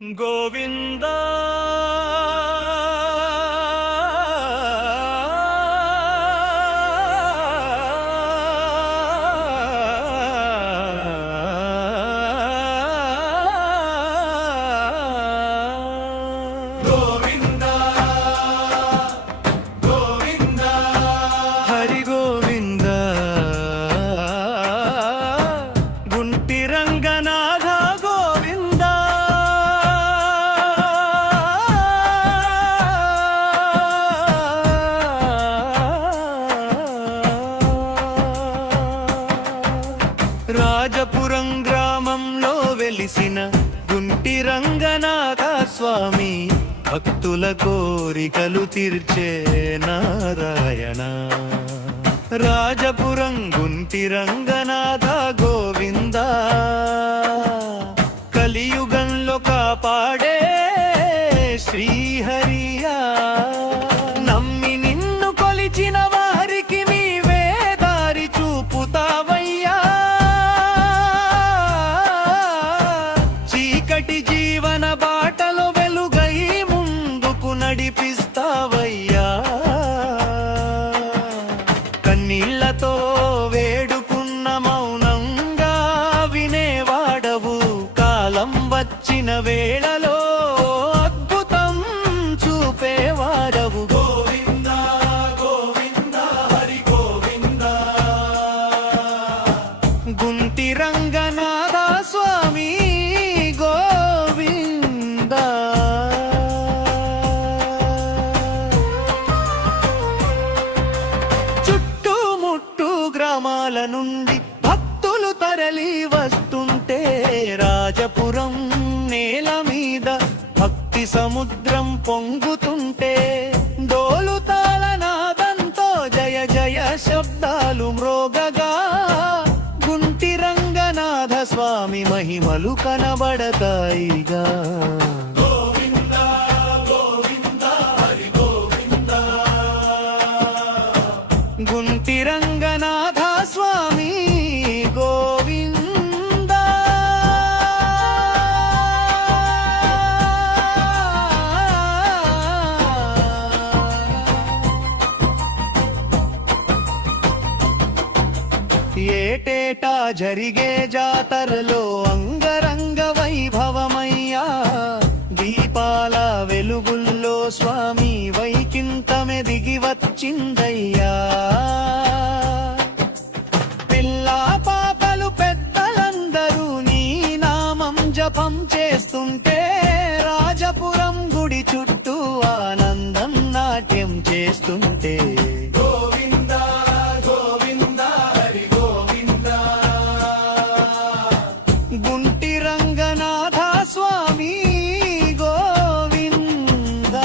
గోవింద గోవింద గోవింద హరి గోవింద గుంటి రంగనాథ గోవింద రాజపురం గ్రామంలో వెలిసిన గుంటి రంగనాథ స్వామి భక్తుల కోరికలు తీర్చే నారాయణ. రాజపురం గుంటి రంగనాథ గోవింద కలియుగంలో కాపాడే శ్రీహరియా. నమ్మి నిన్ను కొలిచిన వారికి నీవే దారి చూపుతావయ్యా. చీకటి జీవన బాటలో వెలుగై ముందుకు నడిపిస్తావయ్యా. కన్నీళ్లతో వేడుకున్న మౌనంగా వినేవాడవు. కాలం వచ్చిన వేళలో అద్భుతం చూపేవాడవు. గోవింద గోవింద హరి గోవింద గుంటి రంగనాథ స్వామి గోవింద. చుట్టుముట్టు గ్రామాల నుండి భక్తులు తరలి వస్తుంటే రాజపురం నేల మీద భక్తి సముద్రం పొంగుతుంటే డోలు తాళనాదంతో జయ జయ శబ్దాలు మ్రోగగా గుంటి రంగనాథ స్వామి మహిమలు కనబడతాయిగా. గోవింద గోవింద హరి గోవింద గుంటి రంగనాథ స్వామి గోవింద. ఏటేటా జరిగే జాతరలో అంగరంగ వైభవమయ్యా. దీపాల వెలుగుల్లో స్వామి వైకుంఠమే దిగి వచ్చిందయ్యా. పిల్లా పాపలు పెద్దలందరూ నీ నామం జపం చేస్తుంటే రాజపురం గుడి చుట్టూ ఆనందం నాట్యం చేస్తుంటే గోవింద గోవింద హరి గోవింద గుంటి రంగనాథ స్వామి గోవింద.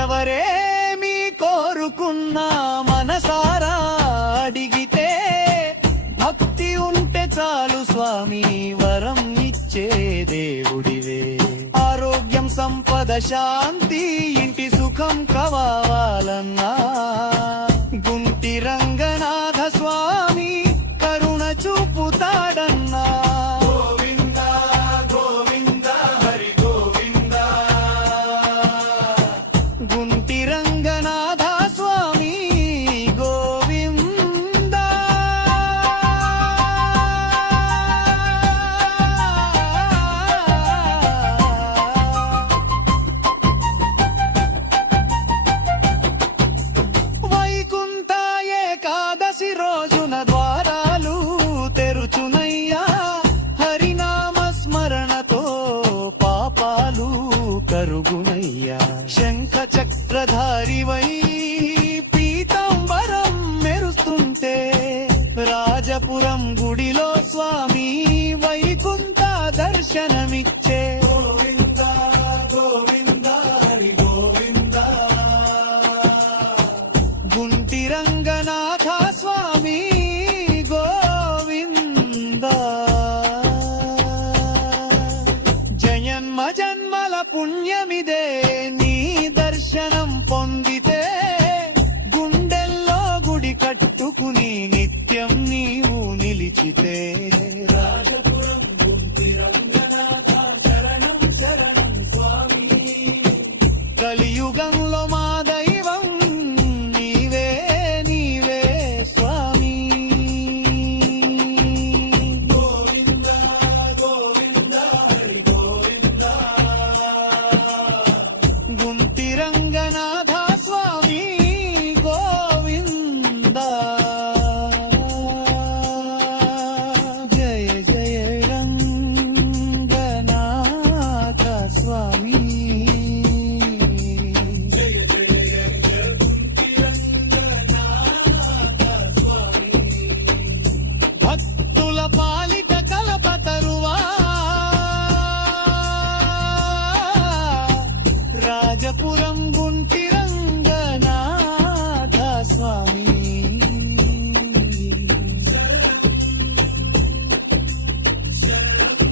ఎవరేమి కోరుకున్నా మనసారా అడిగితే భక్తి ఉంటే చాలు స్వామి వరం ఇచ్చే దేవుడివే. ఆరోగ్యం సంపద శాంతి ఇంటి సుఖం కావాలన్నా గుంటి రంగనాథ స్వామి కరుణ చూపుతాడన్నా. గోవింద గోవింద హరి గోవింద గుంటి రంగనాథ స్వామి గోవింద. వైకుంఠ ఏకాదశి రోజున ద్వారాలు తెరుచునయ్యా. హరినామ స్మరణతో పాపాలు కరుగునయ్యా. శంఖ చక్రధారివై పీతాంబరం మెరుస్తుంటే రాజపురం గుడిలో స్వామి వైకుంఠ దర్శనమిచ్చే. గోవింద గోవింద హరి గోవింద గుంటి రంగనాథ స్వామి గోవింద. జన్మ జన్మల పుణ్యమిదే నీ దర్శనం పొందితే గుండెల్లో గుడి కట్టుకుని నిత్యం నీవు నిలిచితే రాజపురం గుంటి రంగనాథ శరణం శరణం స్వామి. కలియుగంలో మా దైవం నీవే నీవే స్వామి. గోవింద గోవింద హరి గోవింద. గుంటి రంగనాథ స్వామి గోవింద. జయ జయ రంగనాథ స్వామి. భక్తుల పాలిట కలపతరువా రాజపురం గుంటి రంగనాథ స్వామి. శరణం శరణం